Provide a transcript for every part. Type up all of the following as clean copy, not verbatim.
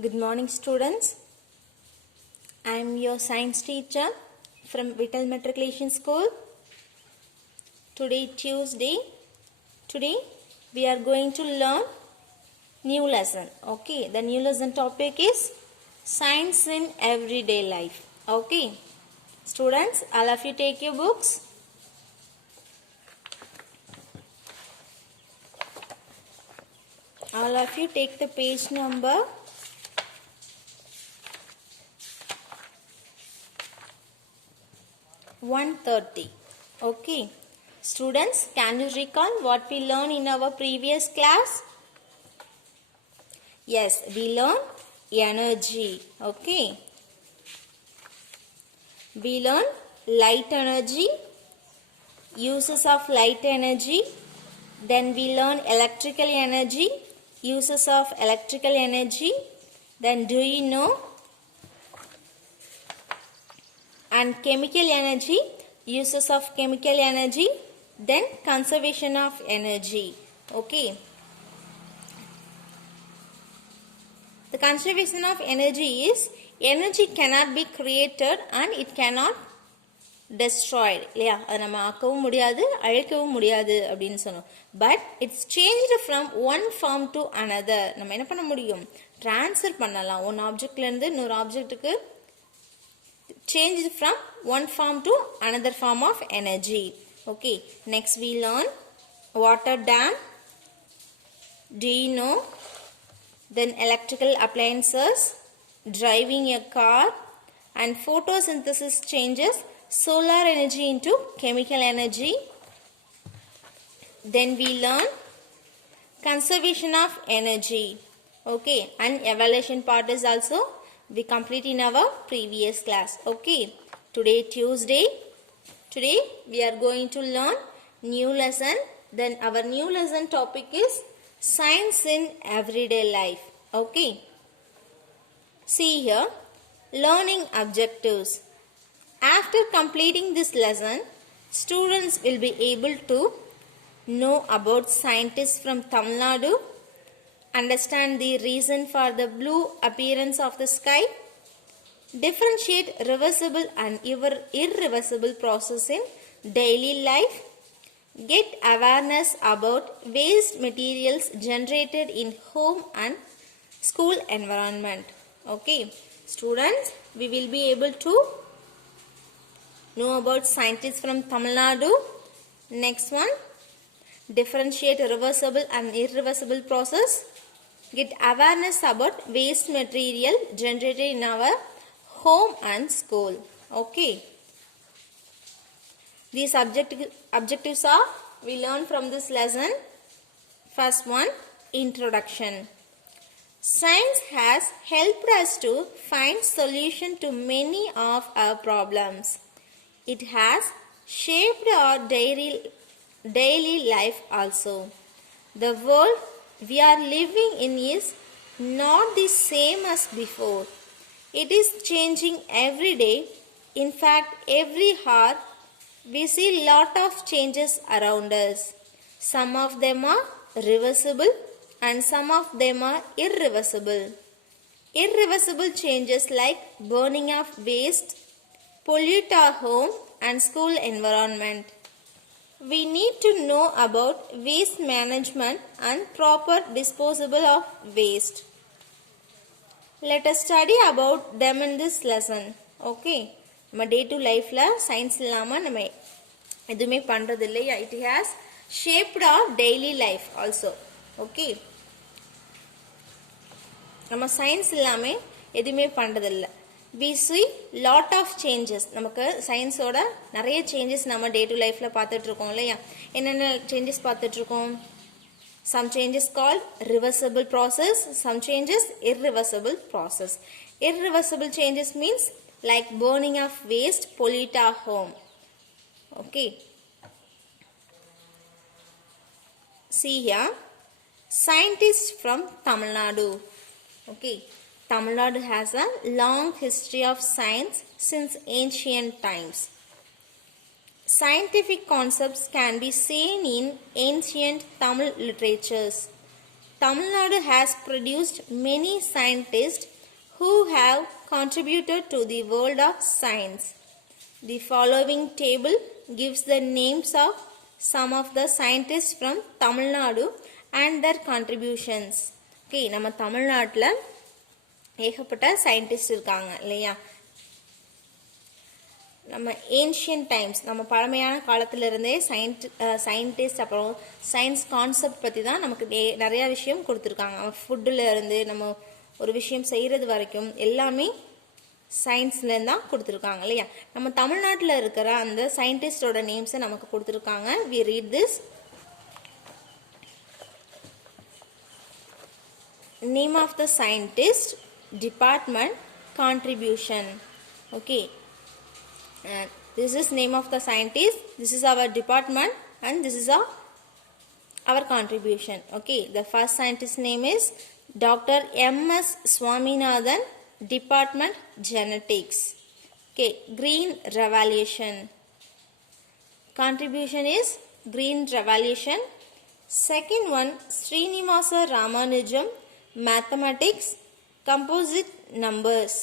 Good morning, students. I am your science teacher from Vittal Matriculation School. Today, Tuesday. Today, we are going to learn new lesson. Okay, the new lesson topic is science in everyday life. Okay, students, all of you take your books. All of you take the page number 130. Okay. Students, can you recall what we learned in our previous class? Yes, we learned energy. Okay. We learned light energy, uses of light energy. Then we learn electrical energy, uses of electrical energy. Then do you know? And chemical energy, uses of chemical energy. Then conservation of energy. Okay. The conservation of energy is energy cannot be created and it cannot destroyed. இல்லையா, அதை நம்ம ஆக்கவும் முடியாது அழிக்கவும் முடியாது அப்படின்னு சொன்னோம். But it's changed from one form to another. நம்ம என்ன பண்ண முடியும்? ட்ரான்ஸ்ஃபர் பண்ணலாம். ஒன் ஆப்ஜெக்ட்லேருந்து இன்னொரு ஆப்ஜெக்ட்டுக்கு changed from one form to another form of energy. Okay, next we learn water dam. Do you know? Then electrical appliances, driving a car, and photosynthesis changes solar energy into chemical energy. Then we learn conservation of energy. Okay, and evaluation part is also we complete in our previous class. Okay, today Tuesday. Today we are going to learn new lesson. Then our new lesson topic is science in everyday life. Okay, see here, learning objectives. After completing this lesson, students will be able to know about scientists from Tamil Nadu, understand the reason for the blue appearance of the sky, differentiate reversible and irreversible process in daily life, get awareness about waste materials generated in home and school environment. Okay, students, we will be able to know about scientists from Tamil Nadu. Next one, differentiate reversible and irreversible process, get awareness about waste material generated in our home and school. Okay, these objectives are we learn from this lesson. First one, introduction. Science has helped us to find solution to many of our problems. It has shaped our daily life also. The world we are living in is not the same as before. It is changing every day. In fact, every hour we see lot of changes around us. Some of them are reversible and some of them are irreversible. Irreversible changes like burning of waste pollute our home and school environment. We need to know about waste management and proper disposal of waste. Let us study about them in this lesson. Okay, நம்ம day to life ல science இல்லாம நம்ம எதுவுமே பண்றது இல்லையா. It has shaped our daily life also. Okay, நம்ம science இல்லாம எதுவுமே பண்றது இல்லை. We see lot of changes. நமக்கு சயின்ஸோட நிறைய சேஞ்சஸ் நம்ம டே டு லைஃப்ல பார்த்துட்டு இருக்கோம் இல்லையா. என்னென்ன சேஞ்சஸ் பார்த்துட்டு இருக்கோம்? Some changes called reversible process, some changes irreversible process. Irreversible changes means like burning of waste pollute our home. Okay, see here, scientists from Tamil Nadu. Okay, Tamil Nadu has a long history of science since ancient times. Scientific concepts can be seen in ancient Tamil literatures. Tamil Nadu has produced many scientists who have contributed to the world of science. The following table gives the names of some of the scientists from Tamil Nadu and their contributions. Okay, நம்ம தமிழ்நாட்டில் ஏகப்பட்ட சயின்டிஸ்ட் இருக்காங்க இல்லையா. நம்ம ancient times, நம்ம பழமையான காலத்திலிருந்தே சயின்டிஸ்ட் அப்புறம் சயின்ஸ் கான்செப்ட் பற்றி தான் நமக்கு நிறையா விஷயம் கொடுத்துருக்காங்க. ஃபுட்டில் இருந்து நம்ம ஒரு விஷயம் செய்கிறது வரைக்கும் எல்லாமே சயின்ஸ்லேருந்து தான் கொடுத்துருக்காங்க இல்லையா. நம்ம தமிழ்நாட்டில் இருக்கிற அந்த சயின்டிஸ்டோட நேம்ஸை நமக்கு கொடுத்துருக்காங்க. We read this. Name of the scientist, department, contribution. Okay, this is name of the scientist, this is our department, and this is our contribution. Okay, the first scientist name is Dr. M.S. Swaminathan, department genetics. Okay, green revolution, contribution is green revolution. Second one, Srinivasa Ramanujam, mathematics, composite numbers.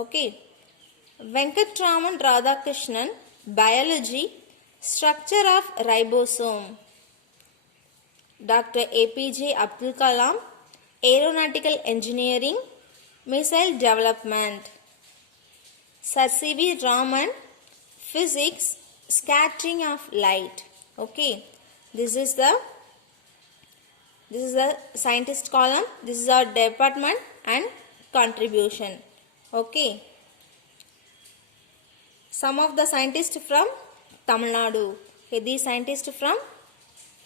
Okay. Venkatraman Radhakrishnan, biology, structure of ribosome. Dr. APJ Abdul Kalam, aeronautical engineering, missile development. Sir C.V. Raman, physics, scattering of light. Okay, this is the scientist column, this is our department and contribution. Okay, some of the scientists from Tamil Nadu. Okay, these scientists from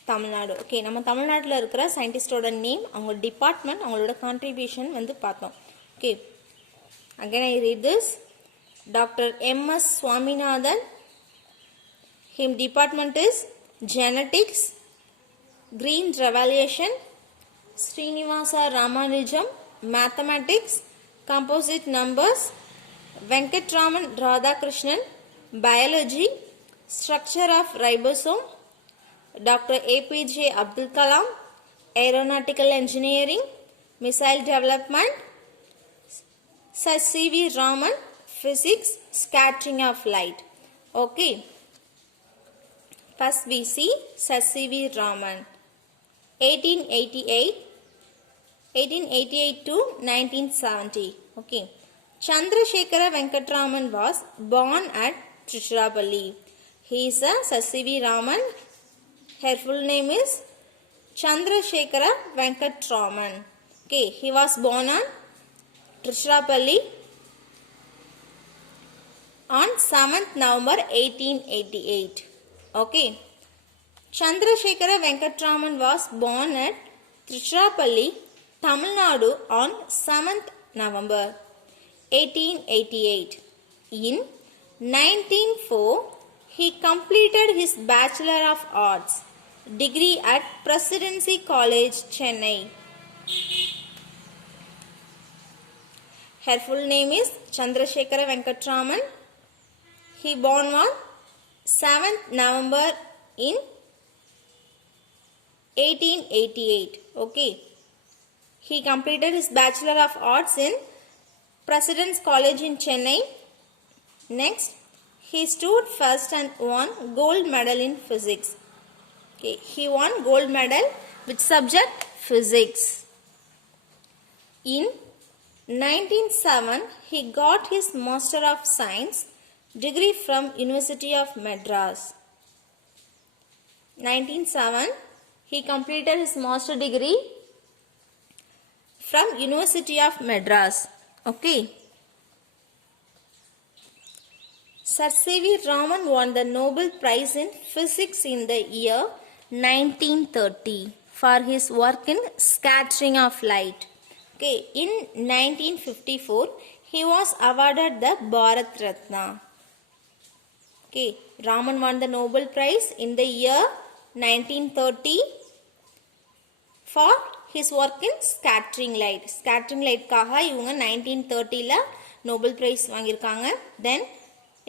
Tamil Nadu. Okay, நம்ம தமிழ்நாட்டில் இருக்கிற சயின்டிஸ்டோட நேம், அவங்க டிபார்ட்மெண்ட், அவங்களோட கான்ட்ரிபியூஷன் வந்து பார்த்தோம். Okay, again I read this. Dr. M.S. Swaminathan, him department is genetics, green revolution. Srinivasa Ramanujam, mathematics, composite numbers. Venkatraman Radhakrishnan, biology, structure of ribosome. Dr. APJ Abdul Kalam, aeronautical engineering, missile development. Sir C.V. Raman, physics, scattering of light. Okay, first we see Sir C.V. Raman, 1888 to 1970. Okay, Chandrasekhara Venkatraman was born at Tiruchirappalli. He is a Sir C.V. Raman. Her full name is Chandrasekhara Venkatraman. Okay, he was born on Tiruchirappalli on 7th November 1888. Okay, Chandrasekhara Venkatraman was born at Tiruchirappalli, Tamil Nadu on 7th November 1888. In 1904, he completed his Bachelor of Arts degree at Presidency College, Chennai. Her full name is Chandrasekhara Venkatraman. He born on 7th November in 1888. Okay, he completed his Bachelor of Arts in President's College in Chennai. Next, he stood first and won gold medal in physics. Okay, he won gold medal with subject physics. In 1907, he got his Master of Science degree from University of Madras. 1907, he completed his master degree from University of Madras. Okay. Sir C.V. Raman won the Nobel Prize in Physics in the year 1930 for his work in scattering of light. Okay, in 1954, he was awarded the Bharat Ratna. Okay, Raman won the Nobel Prize in the year 1930 for his work in scattering light. Scattering light kaha இவங்க 1930ல Nobel Prize வாங்கியிருக்காங்க. Then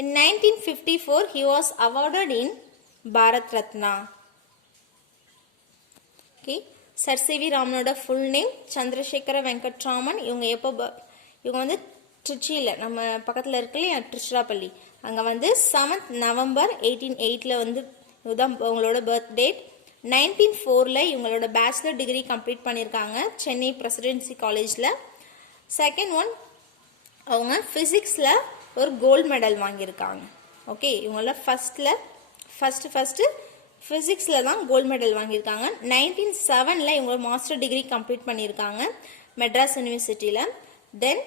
in 1954 he was awarded in Bharat Ratna. Okay, sir C V. ராமனோட full name Chandrasekhara Venkatraman. இவங்க வந்து திருச்சியில் நம்ம பக்கத்தில் இருக்கு இல்லையா திருச்சிராப்பள்ளி, அங்கே வந்து 7th November 1808 வந்து இதுதான் அவங்களோட பர்த் டேட். 1904 இவங்களோட பேச்சுலர் டிகிரி கம்ப்ளீட் பண்ணியிருக்காங்க சென்னை பிரசிடென்சி காலேஜில். செகண்ட் ஒன், அவங்க ஃபிசிக்ஸில் ஒரு கோல்டு மெடல் வாங்கியிருக்காங்க. ஓகே, இவங்கள ஃபஸ்ட்டு ஃபிசிக்ஸில் தான் கோல்டு மெடல் வாங்கியிருக்காங்க. 1907 இவங்க மாஸ்டர் டிகிரி கம்ப்ளீட் பண்ணியிருக்காங்க மெட்ராஸ் யூனிவர்சிட்டியில். தென்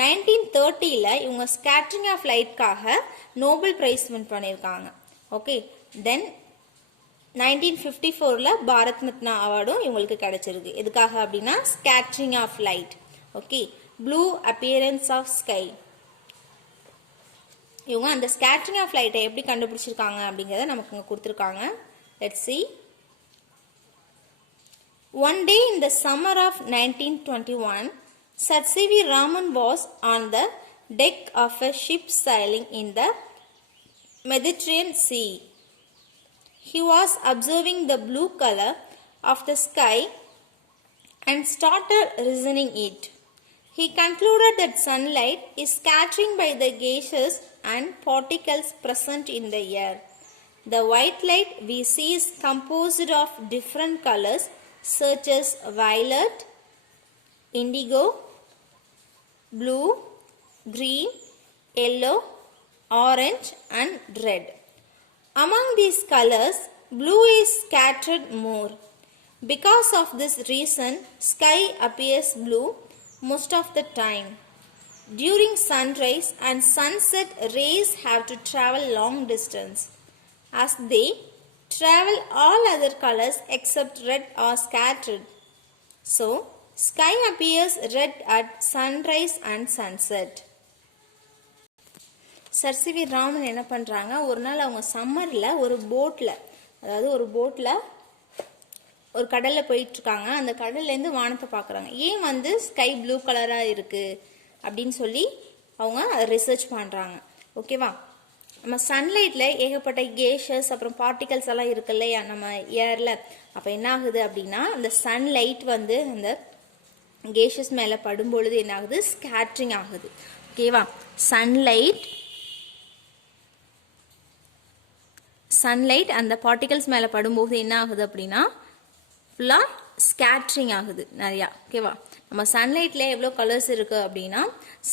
1930 இவங்க ஸ்கேட்டரிங் ஆஃப் லைட்காக நோபல் பிரைஸ் வின் பண்ணியிருக்காங்க. ஓகே, தென் 1954 பாரத் ரத்னா அவார்டும் இவங்களுக்கு கிடைச்சிருக்கு. எதுக்காக அப்படின்னா scattering of light. Okay, blue appearance of sky. இவங்க அந்த ஸ்கேட்டரிங் ஆஃப் லைட்டை எப்படி கண்டுபிடிச்சிருக்காங்க அப்படிங்கிறத நமக்கு இங்கே கொடுத்துருக்காங்க. Let's see. One day in the summer of 1921, Sir C.V. Raman was on the deck of a ship sailing in the Mediterranean Sea. He was observing the blue color of the sky and started reasoning it. He concluded that sunlight is scattering by the gases and particles present in the air. The white light we see is composed of different colors such as violet, indigo, blue, green, yellow, orange and red. Among these colors, blue is scattered more. Because of this reason, sky appears blue most of the time. During sunrise and sunset, rays have to travel long distance. As they travel, all other colors except red are scattered. So, sky appears red at sunrise and sunset. Sir CV. Raman என்ன பண்ணுறாங்க, ஒரு நாள் அவங்க சம்மரில் ஒரு போட்டில் ஒரு கடலில் போயிட்டுருக்காங்க. அந்த கடல்லேருந்து வானத்தை பார்க்குறாங்க. ஏன் வந்து ஸ்கை ப்ளூ கலராக இருக்குது அப்படின்னு சொல்லி அவங்க அதை ரிசர்ச் பண்ணுறாங்க. ஓகேவா, நம்ம சன்லைட்டில் ஏகப்பட்ட கேஷஸ் அப்புறம் பார்ட்டிகல்ஸ் எல்லாம் இருக்கு இல்லையா நம்ம ஏரில். அப்போ என்ன ஆகுது அப்படின்னா அந்த சன்லைட் வந்து அந்த கேஷஸ் மேலே படும்பொழுது என்ன ஆகுது, ஸ்கேட்ரிங் ஆகுது. ஓகேவா, சன்லைட் அந்த பார்ட்டிகல்ஸ் மேலே படும்போது என்ன ஆகுது அப்படின்னா ஃபுல்லாக ஸ்கேட்ரிங் ஆகுது நிறையா. ஓகேவா, நம்ம சன்லைட்டில் எவ்வளோ கலர்ஸ் இருக்குது அப்படின்னா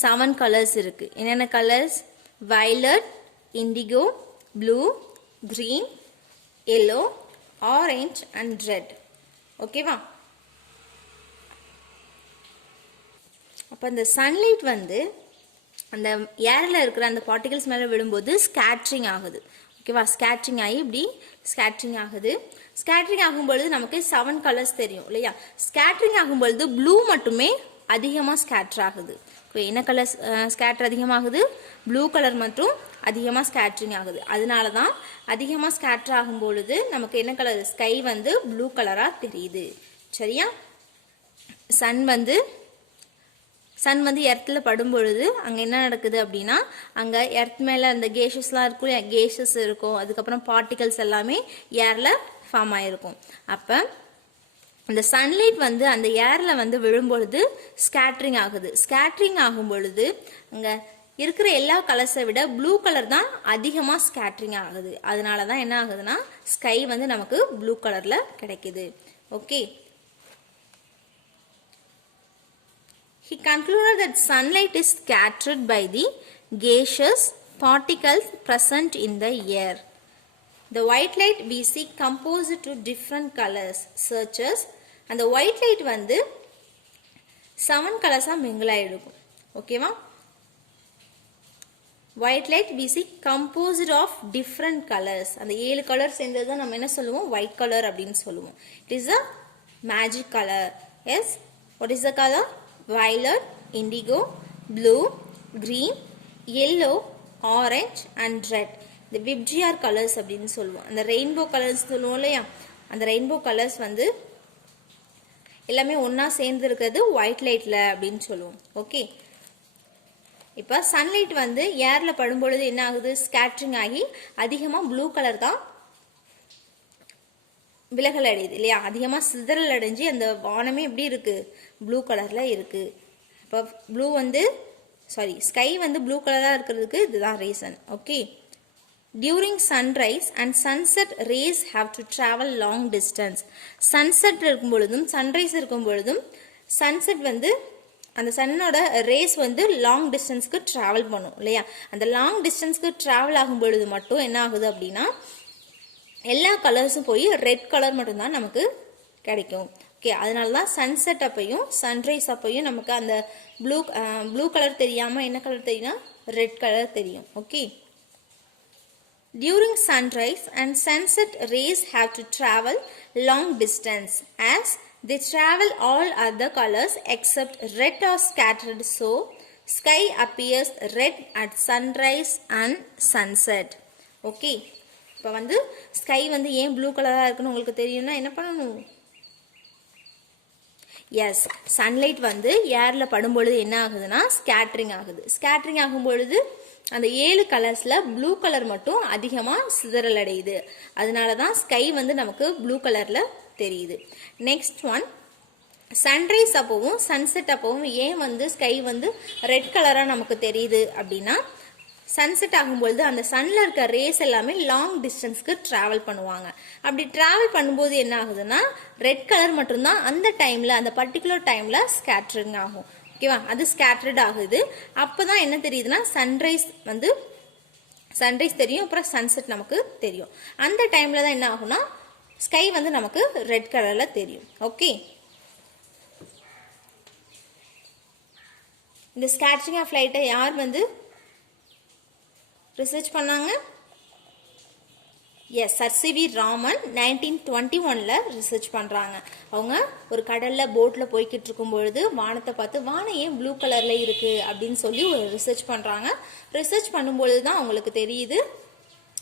7 கலர்ஸ் இருக்குது. என்னென்ன colours? Violet, indigo, blue, green, yellow, orange and red. ஓகேவா, அப்போ அந்த சன்லைட் வந்து அந்த ஏரில் இருக்கிற அந்த பார்ட்டிகல்ஸ் மேலே விழும்போது ஸ்கேட்ரிங் ஆகுது. ஓகேவா, ஸ்கேட்ரிங் ஆகி இப்படி ஸ்கேட்ரிங் ஆகுது. ஸ்கேட்ரிங் ஆகும்பொழுது நமக்கு 7 கலர்ஸ் தெரியும் இல்லையா. ஸ்கேட்ரிங் ஆகும்பொழுது ப்ளூ மட்டுமே அதிகமாக ஸ்கேட்டர் ஆகுது. என்ன கலர் ஸ்கேட்டர் அதிகமாகுது? ப்ளூ கலர் மட்டும் அதிகமாக ஸ்கேட்ரிங் ஆகுது. அதனால தான் அதிகமாக ஸ்கேட்டர் ஆகும்பொழுது நமக்கு என்ன கலர், ஸ்கை வந்து ப்ளூ கலராக தெரியுது. சரியா, சன் வந்து எர்த்தில் படும் பொழுது அங்கே என்ன நடக்குது அப்படின்னா அங்கே எர்த் மேலே அந்த கேஷஸ்லாம் இருக்கும், கேஷஸ் இருக்கும், அதுக்கப்புறம் பார்ட்டிகல்ஸ் எல்லாமே ஏரில் ஃபார்ம் ஆகிருக்கும். அப்போ அந்த சன்லைட் வந்து அந்த ஏரில் வந்து விழும்பொழுது ஸ்கேட்ரிங் ஆகுது. ஸ்கேட்ரிங் ஆகும் பொழுது அங்கே இருக்கிற எல்லா கலர்ஸை விட ப்ளூ கலர் தான் அதிகமாக ஸ்கேட்ரிங் ஆகுது. அதனால தான் என்ன ஆகுதுன்னா ஸ்கை வந்து நமக்கு ப்ளூ கலரில் கிடைக்குது. Okay, he concluded that sunlight is scattered by the gaseous particles present in the air. The white light we see composed to different colors such as, and the white light வந்து 7 கலர்ஸா மிங்கிள் ஆகிருக்கும். ஓகேவா, white light we see composed of different colors. அந்த 7 கலர் சேர்ந்தது தான் நம்ம என்ன சொல்லுவோம், white color அப்படின்னு சொல்லுவோம். It is a magic color. Yes, what is the color? Violet, indigo, blue, green, yellow, orange and red. The Vibgyor colors அப்படின்னு சொல்லுவோம். அந்த ரெயின்போ கலர்ஸ் சொல்லுவோம் இல்லையா, அந்த ரெயின்போ கலர்ஸ் வந்து எல்லாமே ஒன்றா சேர்ந்து இருக்கிறது ஒயிட் லைட்டில் அப்படின்னு சொல்லுவோம். ஓகே, இப்போ சன்லைட் வந்து ஏரில் படும்பொழுது என்ன ஆகுது, ஸ்கேட்ரிங் ஆகி அதிகமாக ப்ளூ கலர் தான் விலகல் அடையுது இல்லையா, அதிகமாக சிதறல் அடைஞ்சு அந்த வானமே எப்படி இருக்குது, ப்ளூ கலரில் இருக்குது. இப்போ ப்ளூ வந்து ஸ்கை வந்து ப்ளூ கலராக இருக்கிறதுக்கு இதுதான் reason. Okay, during sunrise and sunset race have to travel long distance. Sunset இருக்கும் பொழுதும் சன்ரைஸ் இருக்கும் பொழுதும் சன்செட் வந்து அந்த சன்னோட ரேஸ் வந்து லாங் டிஸ்டன்ஸ்க்கு ட்ராவல் பண்ணும் இல்லையா. அந்த லாங் டிஸ்டன்ஸ்க்கு ட்ராவல் ஆகும் பொழுது மட்டும் என்ன ஆகுது அப்படின்னா எல்லா கலர்ஸும் போய் ரெட் கலர் மட்டும்தான் நமக்கு கிடைக்கும். ஓகே, அதனால தான் சன்செட் அப்பையும் சன்ரைஸ் அப்பையும் நமக்கு அந்த ப்ளூ கலர் தெரியாமல் என்ன கலர் தெரியும்னா ரெட் கலர் தெரியும். Okay, during sunrise and sunset rays have to travel long distance as they travel all other colors except red or scattered, so sky appears red at sunrise and sunset. Okay, இப்போ வந்து ஸ்கை வந்து ஏன் ப்ளூ கலராக இருக்குன்னு உங்களுக்கு தெரியும்னா என்ன பண்ணணும், எஸ், சன்லைட் வந்து ஏரில் படும்பொழுது என்ன ஆகுதுன்னா ஸ்கேட்ரிங் ஆகுது. ஸ்கேட்ரிங் ஆகும் பொழுது அந்த 7 கலர்ஸில் ப்ளூ கலர் மட்டும் அதிகமாக சிதறல் அடையுது. அதனால தான் ஸ்கை வந்து நமக்கு ப்ளூ கலரில் தெரியுது. நெக்ஸ்ட் ஒன், சன்ரைஸ் அப்போவும் சன்செட் அப்போவும் ஏன் வந்து ஸ்கை வந்து ரெட் கலராக நமக்கு தெரியுது அப்படின்னா சன்செட் ஆகும்பொழுது அந்த சன்னில் இருக்க ரேஸ் எல்லாமே லாங் டிஸ்டன்ஸ்க்கு ட்ராவல் பண்ணுவாங்க. அப்படி ட்ராவல் பண்ணும்போது என்ன ஆகுதுன்னா ரெட் கலர் மட்டும்தான் அந்த டைமில் அந்த பர்டிகுலர் டைமில் ஸ்கேட்ரிங் ஆகும். ஓகேவா, அது ஸ்கேட்டர்ட் ஆகுது. அப்போ தான் என்ன தெரியுதுன்னா சன்ரைஸ் தெரியும், அப்புறம் சன்செட் நமக்கு தெரியும். அந்த டைமில் தான் என்ன ஆகும்னா ஸ்கை வந்து நமக்கு ரெட் கலரில் தெரியும். ஓகே, இந்த ஸ்கேட்டரிங் ஆஃப் லைட்டை யார் வந்து ரிசர்ச் பண்ணாங்க, yes, sir CV. Raman 1921 research பண்ணுறாங்க. அவங்க ஒரு கடலில் போட்டில் போய்கிட்டு இருக்கும் பொழுது வானத்தை பார்த்து வானம் ஏன் ப்ளூ கலரில் இருக்குது அப்படின்னு சொல்லி ஒரு ரிசர்ச் பண்ணுறாங்க. ரிசர்ச் பண்ணும்பொழுது தான் அவங்களுக்கு தெரியுது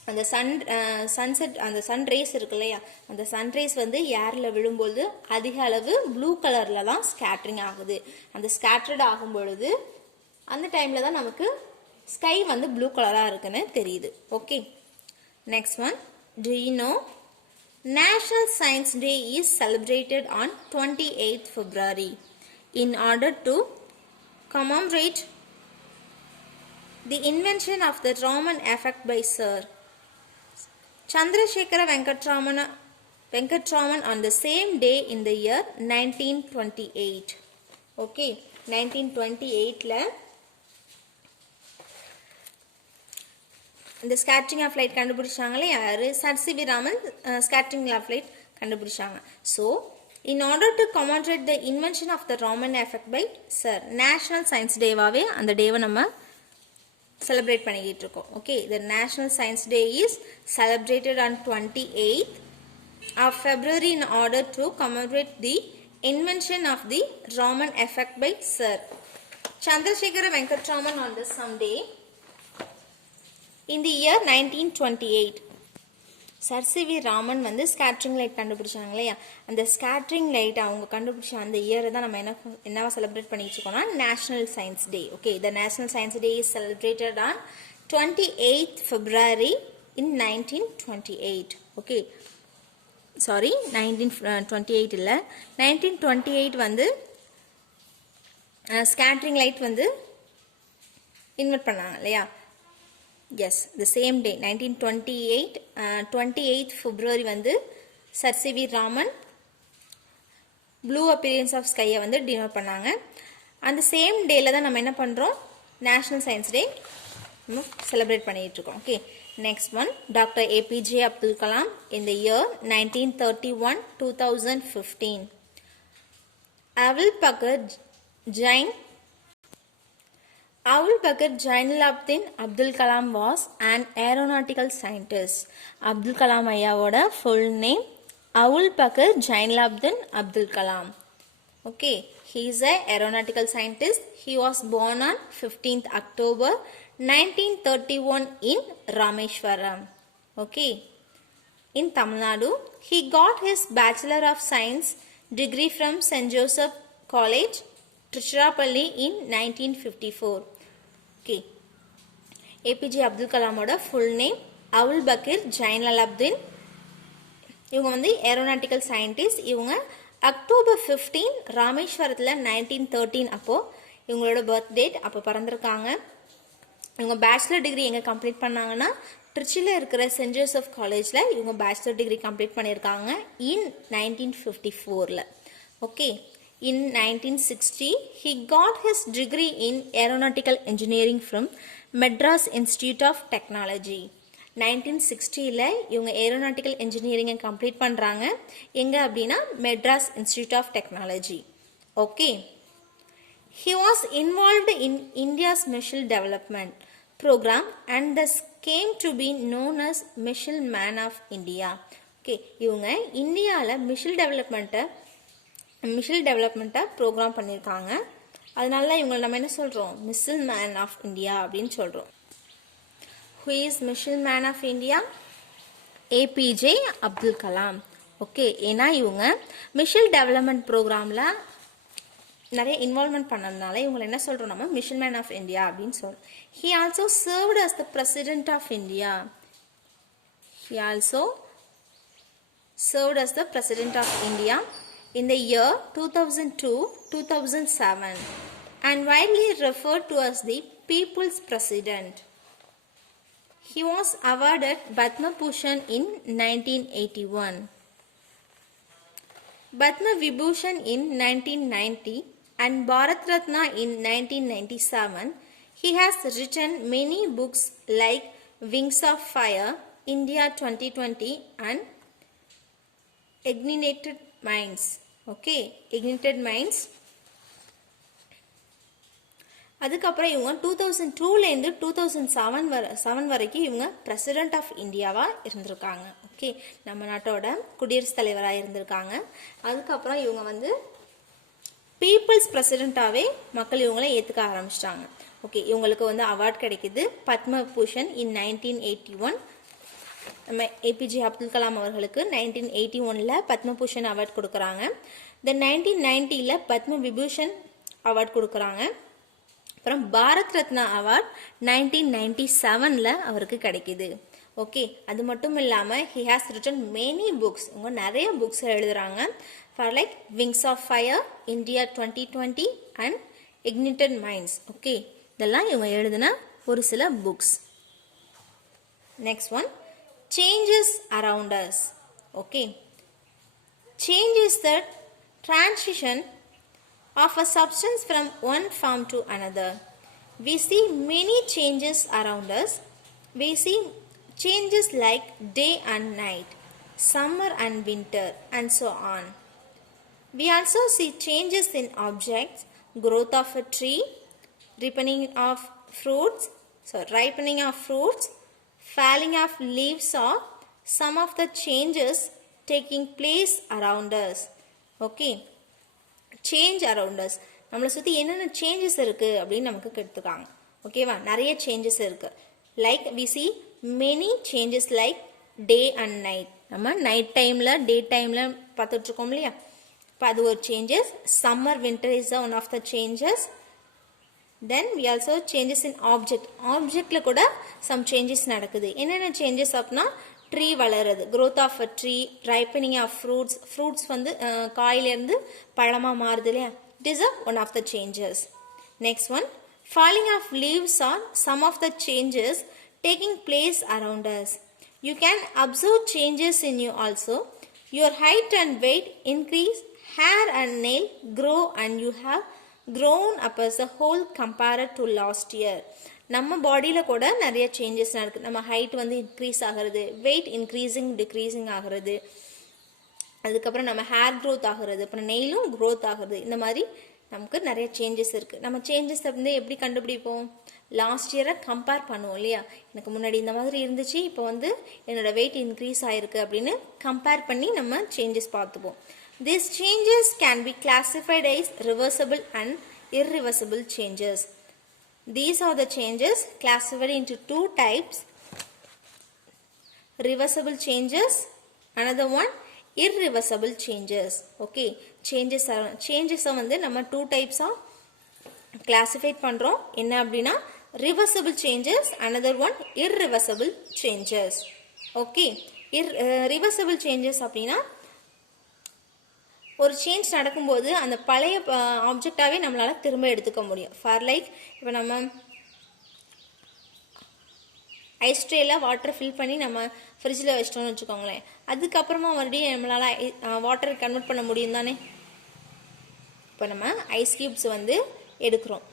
அந்த சன்செட் அந்த சன் ரேஸ் இருக்கு இல்லையா, அந்த சன் ரேஸ் வந்து ஏரில் விழும்பொழுது அதிக அளவு ப்ளூ கலரில் தான் ஸ்கேட்ரிங் ஆகுது. அந்த ஸ்கேட்டர்ட் ஆகும் பொழுது அந்த டைமில் தான் நமக்கு ஸ்கை வந்து ப்ளூ கலராக இருக்குன்னு தெரியுது. Okay, next one, do you know National Science Day is celebrated on 28th February in order to commemorate the invention of the Raman effect by Sir Chandrasekhara Venkatraman on the same day in the year 1928. Okay, 1928 இந்த scattering of light கண்டுபிடிச்சாங்களே யார், sir CV. Raman scattering of light கண்டுபிடிச்சாங்க. So in order to commemorate the invention of the Raman effect by sir, national science டேவாகவே அந்த டேவை நம்ம celebrate பண்ணிக்கிட்டு இருக்கோம். Okay, the national science day is celebrated on 28th of February in order to commemorate the invention of the Raman effect by Sir Chandrasekhara Venkatraman on the some day in the year 1928. Sir CV. Raman வந்து scattering light கண்டுபிடிச்சாங்க இல்லையா, அந்த scattering light அவங்க கண்டுபிடிச்ச அந்த இயரை தான் நம்ம என்னவா செலிப்ரேட் பண்ணிட்டு இருக்கோம்னா national science day. Okay, the national science day is celebrated on 28th February in 1928. Okay, sorry 1928 இல்லை, 1928 வந்து ஸ்கேட்டரிங் லைட் வந்து இன்வெர்ட் பண்ணாங்க இல்லையா. Yes, the same day 1928 28th February வந்து sir CV. Raman blue appearance of ஸ்கையை வந்து டினோட் பண்ணாங்க. அந்த சேம் டேல தான் நம்ம என்ன பண்ணுறோம், நேஷ்னல் சயின்ஸ் டே நம்ம செலிப்ரேட் பண்ணிகிட்டு இருக்கோம். ஓகே, next one, doctor APJ Abdul Kalam in the year 1931-2015. Abul Bakr Jainuddin Abdul Kalam was an aeronautical scientist. Abdul Kalam ஐயாவோட full name Abul Bakr Jainuddin Abdul Kalam. Okay, he is a aeronautical scientist. He was born on 15th October 1931 in Rameshwaram. Okay, in Tamil Nadu. He got his Bachelor of Science degree from St. Joseph College, Tiruchirappalli in 1954. Okay, APJ Abdul Kalamoda full name Abul Bakr Jainuddin இவங்க வந்து aeronautical scientist. இவங்க அக்டோபர் 15 ராமேஸ்வரத்தில் 1913 அப்போது இவங்களோட birth date அப்போ பிறந்திருக்காங்க. இவங்க bachelor degree எங்கே கம்ப்ளீட் பண்ணாங்கன்னா திருச்சியில் இருக்கிற சென்ட் ஜோசப் காலேஜில் இவங்க பேச்சுலர் டிகிரி கம்ப்ளீட் பண்ணியிருக்காங்க இன் 1954. Okay, in 1960 he got his degree in aeronautical engineering from Madras Institute of Technology. 1960ல இவங்க ஏரோநாட்டிக்கல் இன்ஜினியரிங்கை கம்ப்ளீட் பண்ணுறாங்க. எங்கே அப்படின்னா Madras institute of technology. Okay, he was involved in India's missile development program and thus came to be known as Missile Man of India. Okay, இவங்க இந்தியாவில் மிஷில் டெவலப்மெண்ட்டை ப்ரோக்ராம் பண்ணியிருக்காங்க. அதனால இவங்களை நம்ம என்ன சொல்கிறோம், மிஸ்ஸில் மேன் ஆஃப் இந்தியா அப்படின்னு சொல்கிறோம். Who is Missile Man of India? APJ Abdul Kalam. ஓகே, ஏன்னா இவங்க மிஷில் டெவலப்மெண்ட் ப்ரோக்ராமில் நிறைய இன்வால்வ்மெண்ட் பண்ணதுனால இவங்களை என்ன சொல்கிறோம், நம்ம மிஷில் மேன் ஆஃப் இந்தியா அப்படின்னு சொல்கிறோம். He also served as the President of India. He also served as the President of India in the year 2002-2007 and widely referred to as the People's President. He was awarded Padma Bhushan in 1981, Padma Vibhushan in 1990 and Bharat Ratna in 1997. He has written many books like Wings of Fire, India 2020 and Ignited Minds. Okay, Ignited Minds. அதுக்கப்புறம் இவங்க 2002லேருந்து 2007 வரைக்கும் இவங்க president of இந்தியாவாக இருந்திருக்காங்க. ஓகே, நம்ம நாட்டோட குடியரசுத் தலைவராக இருந்திருக்காங்க. அதுக்கப்புறம் இவங்க வந்து பீப்புள்ஸ் பிரசிடெண்ட்டாகவே மக்கள் இவங்களை ஏற்றுக்க ஆரம்பிச்சிட்டாங்க. ஓகே, இவங்களுக்கு வந்து அவார்ட் கிடைக்குது பத்ம பூஷன் இன் 1981. நம்ம ஏபிஜே அப்துல் கலாம் அவர்களுக்கு 1981ல் பத்மபூஷன் அவார்ட் கொடுக்குறாங்க. தென் 1990ல் பத்ம விபூஷன் அவார்ட் கொடுக்குறாங்க. அப்புறம் பாரத் ரத்னா அவார்ட் 1997ல் அவருக்கு கிடைக்கிது. ஓகே, அது மட்டும் இல்லாமல் he has written many books. இவங்க நிறைய புக்ஸ் எழுதுகிறாங்க. For like wings of fire, India 2020 and ignited minds. Okay, இதெல்லாம் இவங்க எழுதின ஒரு சில books. Next one, changes around us. Okay, change is the transition of a substance from one form to another. We see many changes around us. We see changes like day and night, summer and winter, and so on. We also see changes in objects, growth of a tree, ripening of fruits, falling of leaves are some of the changes taking place around us. Okay, change around us. நம்மளை சுற்றி என்னென்ன சேஞ்சஸ் இருக்குது அப்படின்னு நமக்கு கெடுத்துக்காங்க. ஓகேவா, நிறைய changes இருக்குது. Like we see many changes like day and night. நம்ம நைட் டைமில் டே டைமில் பார்த்துட்ருக்கோம் இல்லையா, இப்போ அது ஒரு changes. Summer winter is one of the changes. Then we also changes in ஆப்ஜெக்டில் கூட சம் சேஞ்சஸ் நடக்குது. என்னென்ன சேஞ்சஸ் அப்படின்னா ட்ரீ வளருது, growth of a tree, ripening of fruits வந்து காயிலேருந்து பழமாக மாறுது இல்லையா, it is one of the changes. Next one, falling of leaves are some of the changes taking place around us. You can observe changes in you also. Your height and weight increase, hair and nail grow and you have grown up as a whole compared to last year. நம்ம பாடியில் கூட நிறைய சேஞ்சஸ் நடக்குது. நம்ம ஹைட் வந்து இன்க்ரீஸ் ஆகிறது, wait decreasing ஆகிறது, அதுக்கப்புறம் நம்ம ஹேர் க்ரோத் ஆகிறது, அப்புறம் நெயிலும் க்ரோத் ஆகுது. இந்த மாதிரி நமக்கு நிறைய சேஞ்சஸ் இருக்குது. நம்ம சேஞ்சஸ் வந்து எப்படி கண்டுபிடிப்போம், லாஸ்ட் இயரை கம்பேர் பண்ணுவோம் இல்லையா, எனக்கு முன்னாடி இந்த மாதிரி இருந்துச்சு, இப்போ வந்து என்னோட வெயிட் இன்க்ரீஸ் ஆகிருக்கு அப்படின்னு கம்பேர் பண்ணி நம்ம சேஞ்சஸ் பார்த்துப்போம். These changes can be classified as reversible and irreversible changes. These are the changes classified into two types: reversible changes, another one irreversible changes. Okay, changes வந்து நம்ம two types classify பண்றோம். என்ன அப்படின்னா reversible changes, another one irreversible changes. Okay, reversible changes அப்படின்னா ஒரு சேஞ்ச் நடக்கும்போது அந்த பழைய ஆப்ஜெக்டாகவே நம்மளால் திரும்ப எடுத்துக்க முடியும். ஃபார் லைக் இப்போ நம்ம ஐஸ் ட்ரேயில் வாட்டர் ஃபில் பண்ணி நம்ம ஃப்ரிட்ஜில் வச்சிட்டோம்னு வச்சுக்கோங்களேன், அதுக்கப்புறமா மறுபடியும் நம்மளால் வாட்டர் கன்வெர்ட் பண்ண முடியும் தானே. இப்போ நம்ம ஐஸ் க்யூப்ஸ் வந்து எடுக்கிறோம்.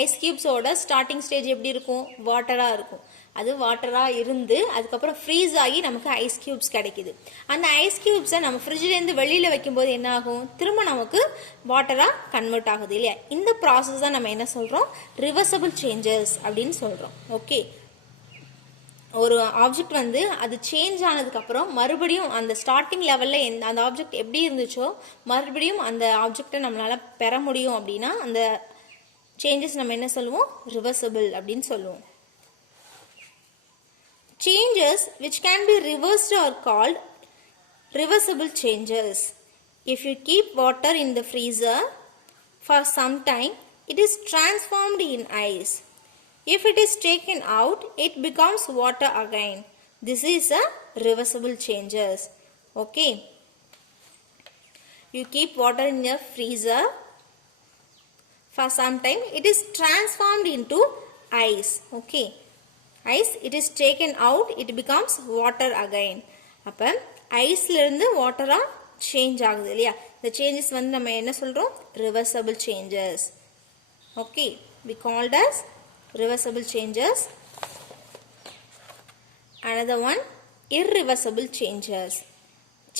ஐஸ் க்யூப்ஸோட ஸ்டார்டிங் ஸ்டேஜ் எப்படி இருக்கும்? வாட்டராக இருக்கும். அது வாட்டராக இருந்து அதுக்கப்புறம் ஃப்ரீஸ் ஆகி நமக்கு ஐஸ் க்யூப்ஸ் கிடைக்குது. அந்த ஐஸ் க்யூப்ஸை நம்ம ஃப்ரிட்ஜிலேருந்து வெளியில் வைக்கும்போது என்ன ஆகும்? திரும்ப நமக்கு வாட்டராக கன்வெர்ட் ஆகுது இல்லையா? இந்த ப்ராசஸ் தான் நம்ம என்ன சொல்கிறோம்? ரிவர்சபிள் சேஞ்சஸ் அப்படின்னு சொல்கிறோம். ஓகே, ஒரு ஆப்ஜெக்ட் வந்து அது சேஞ்ச் ஆனதுக்கப்புறம் மறுபடியும் அந்த ஸ்டார்டிங் லெவலில் அந்த ஆப்ஜெக்ட் எப்படி இருந்துச்சோ மறுபடியும் அந்த ஆப்ஜெக்டை நம்மளால் பெற முடியும் அப்படின்னா அந்த சேஞ்சஸ் நம்ம என்ன சொல்லுவோம்? ரிவர்சபிள் அப்படின்னு சொல்லுவோம். Changes which can be reversed are called reversible changes. If you keep water in the freezer for some time, it is transformed in ice. If it is taken out, it becomes water again. This is a reversible changes. Okay. You keep water in your freezer for some time, it is transformed into ice. Okay. Ice, it is taken out, it becomes water again. அப்போ ஐஸ்லேருந்து வாட்டராக சேஞ்ச் ஆகுது இல்லையா? இந்த சேஞ்சஸ் வந்து நம்ம என்ன சொல்கிறோம்? Reversible changes. Okay, we called as reversible changes. Another one, irreversible changes.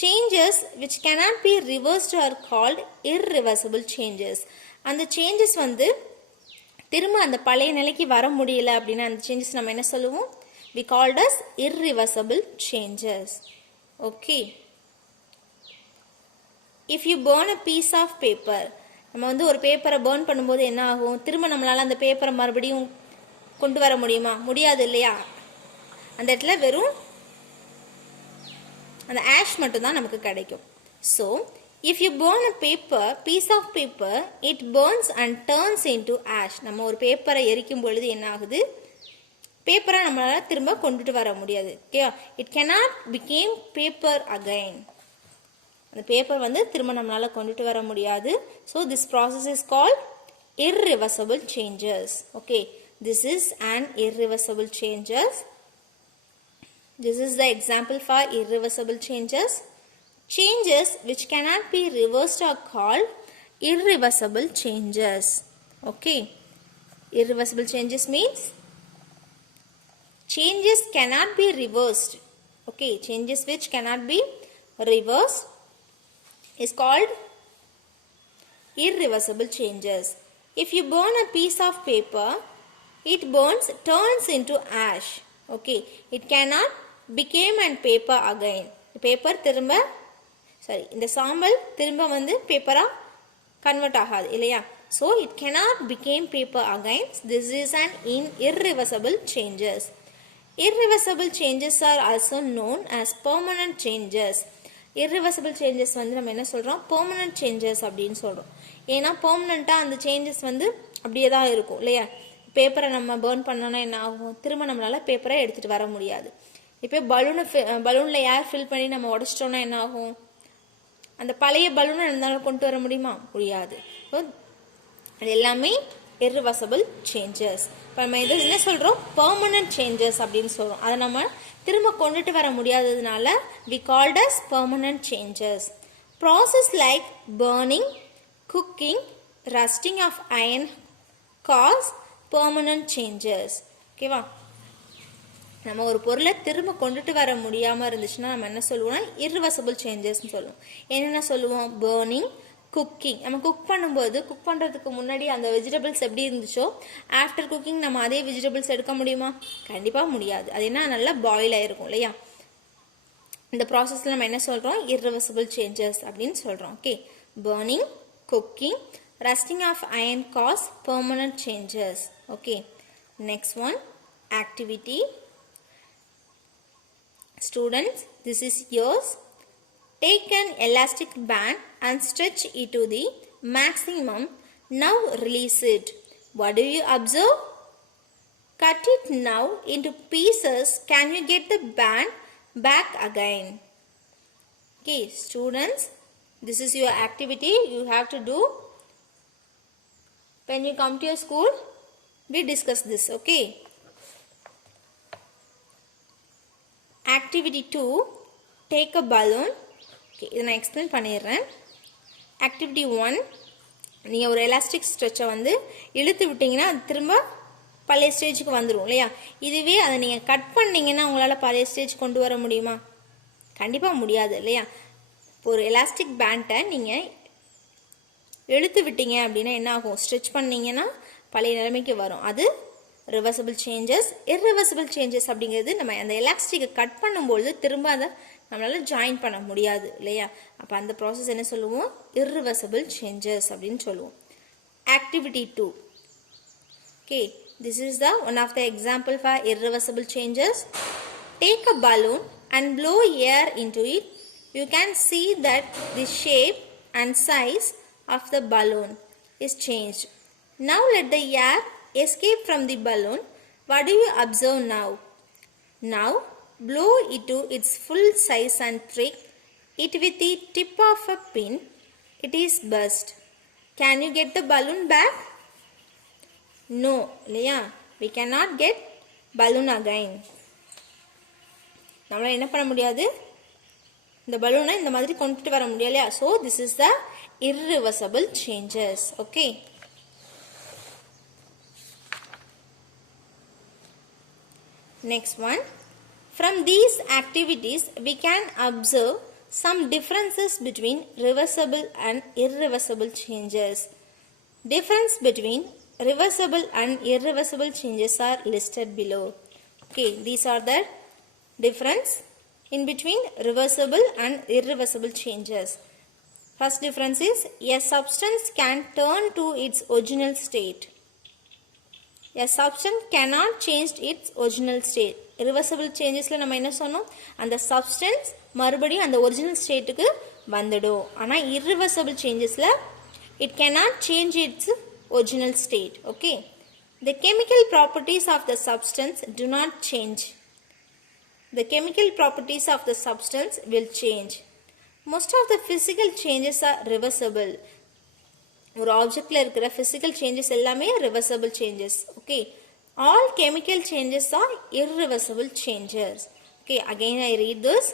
Changes which cannot be reversed are called irreversible changes. அந்த சேஞ்சஸ் வந்து திரும்ப அந்த பழைய நிலைக்கு வர முடியல அப்படின்னா அந்த சேஞ்சஸ் நம்ம என்ன சொல்லுவோம்? we called as irreversible changes. Okay. If you burn a piece of paper, நம்ம வந்து ஒரு பேப்பரை பர்ன் பண்ணும்போது என்ன ஆகும்? திரும்ப நம்மளால் அந்த பேப்பரை மறுபடியும் கொண்டு வர முடியுமா? முடியாது இல்லையா? அந்த இடத்துல வெறும் அந்த ஆஷ் மட்டும்தான் நமக்கு கிடைக்கும். So if you burn a piece of paper, it burns and turns into ash. நம்ம ஒரு பேப்பரை எரிக்கும் பொழுது என்ன ஆகுது? பேப்பரை நம்மளால் திரும்ப கொண்டுட்டு வர முடியாது. ஓகேவா? it cannot become paper again. அந்த பேப்பர் வந்து திரும்ப நம்மளால் கொண்டுட்டு வர முடியாது. So this process is called irreversible changes. Okay, this is an irreversible changes. This is the example for irreversible changes. Changes which cannot be reversed are called irreversible changes. Okay, irreversible changes means changes cannot be reversed. Okay, changes which cannot be reversed is called irreversible changes. If you burn a piece of paper, it turns into ash. Okay, it cannot become an paper again. Paper திரும்ப இந்த சாம்பல் திரும்ப வந்து பேப்பரா கன்வெர்ட் ஆகாது இல்லையா? So it cannot become paper again. This is an irreversible changes. Irreversible changes are also known as permanent changes. Irreversible changes வந்து நம்ம என்ன சொல்கிறோம்? permanent changes அப்படின்னு சொல்கிறோம். ஏன்னா பெர்மனண்ட்டாக அந்த சேஞ்சஸ் வந்து அப்படியே தான் இருக்கும் இல்லையா? பேப்பரை நம்ம பர்ன் பண்ணோன்னா என்ன ஆகும்? திரும்ப நம்மளால் பேப்பரை எடுத்துகிட்டு வர முடியாது. இப்போ பலூனில் ஏர் ஃபில் பண்ணி நம்ம உடச்சிட்டோன்னா என்ன ஆகும்? அந்த பழைய பலூனை இருந்தாலும் கொண்டு வர முடியுமா? முடியாது. ஸோ அது எல்லாமே irreversible changes. இப்போ நம்ம இது என்ன சொல்கிறோம்? permanent changes அப்படின்னு சொல்கிறோம். அதை நம்ம திரும்ப கொண்டுட்டு வர முடியாததுனால we called as permanent changes. Process like burning, cooking, rusting of iron cause permanent changes. ஓகேவா? நம்ம ஒரு பொருளை திரும்ப கொண்டுட்டு வர முடியாமல் இருந்துச்சுன்னா நம்ம என்ன சொல்லுவோம்னா irreversible changesன்னு சொல்லுவோம். என்னென்ன சொல்லுவோம்? burning, cooking. நம்ம குக் பண்ணுறதுக்கு முன்னாடி அந்த வெஜிடபிள்ஸ் எப்படி இருந்துச்சோ ஆஃப்டர் குக்கிங் நம்ம அதே வெஜிடபிள்ஸ் எடுக்க முடியுமா? கண்டிப்பாக முடியாது. அது என்ன நல்லா பாயில் ஆகிருக்கும் இல்லையா? இந்த ப்ராசஸில் நம்ம என்ன சொல்கிறோம்? irreversible changes அப்படின்னு சொல்கிறோம். Okay, burning, cooking, rusting of iron cause permanent changes. Okay, next one, activity. Students, this is yours. Take an elastic band and stretch it to the maximum. Now release it. What do you observe? Cut it now into pieces. Can you get the band back again. Okay, students, this is your activity you have to do. When you come to your school, we discuss this, okay? Activity 2, take a balloon. Okay, இதை நான் explain பண்ணிடுறேன். Activity 1, நீங்கள் ஒரு எலாஸ்டிக் ஸ்ட்ரெச்சை வந்து இழுத்து விட்டிங்கன்னா அது திரும்ப பழைய ஸ்டேஜுக்கு வந்துடும் இல்லையா? இதுவே அதை நீங்கள் கட் பண்ணிங்கன்னா உங்களால் பழைய ஸ்டேஜ் கொண்டு வர முடியுமா? கண்டிப்பாக முடியாது இல்லையா? ஒரு எலாஸ்டிக் பேண்ட்டை நீங்கள் இழுத்து விட்டீங்க அப்படின்னா என்ன ஆகும்? ஸ்ட்ரெச் பண்ணிங்கன்னா பழைய நிலைமைக்கு வரும். அது ரிவர்சபிள் சேஞ்சஸ். இர்ரிவர்சபிள் சேஞ்சஸ் அப்படிங்கிறது நம்ம அந்த எலாஸ்டிக்கை கட் பண்ணும்போது திரும்ப அதை நம்மளால் ஜாயின் பண்ண முடியாது இல்லையா? அப்போ அந்த ப்ராசஸ் என்ன சொல்லுவோம்? இர்ரிவர்சபிள் சேஞ்சஸ் அப்படின்னு சொல்லுவோம். ஆக்டிவிட்டி 2. Okay, this is the one of the example for irreversible changes. Take a balloon and blow air into it. You can see that the shape and size of the balloon is changed. Now let the air escape from the balloon. What do you observe now? Now blow it to its full size and prick it with the tip of a pin. It is burst. Can you get the balloon back? No, இல்லையா? We cannot get balloon again. நம்மளால் என்ன பண்ண முடியாது? இந்த பலூனை இந்த மாதிரி கொண்டுட்டு வர முடியலையா? So this is the irreversible changes. Okay. Next one. From these activities, we can observe some differences between reversible and irreversible changes. Difference between reversible and irreversible changes are listed below. Okay, these are the difference in between reversible and irreversible changes. First difference is a substance can turn to its original state. A substance cannot change its original state. Irreversible changesல நம்ம என்ன சொன்னோம்? அந்த substance மறுபடியும் அந்த original stateக்கு வந்துடும். ஆனா irreversible changesல it cannot change its original state. Okay. The chemical properties of the substance do not change. The chemical properties of the substance will change. Most of the physical changes are reversible. ஒரு ஆப்ஜெக்ட்ல இருக்கிற physical changes எல்லாமே reversible changes. Okay. All chemical changes are irreversible changes. Okay, again I read this.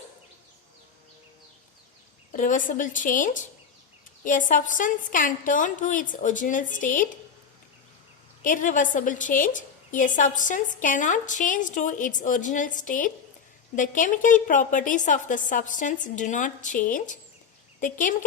Reversible change. A substance can turn to its original state. Irreversible change. A substance cannot change to its original state. The chemical properties of the substance do not change. The chemical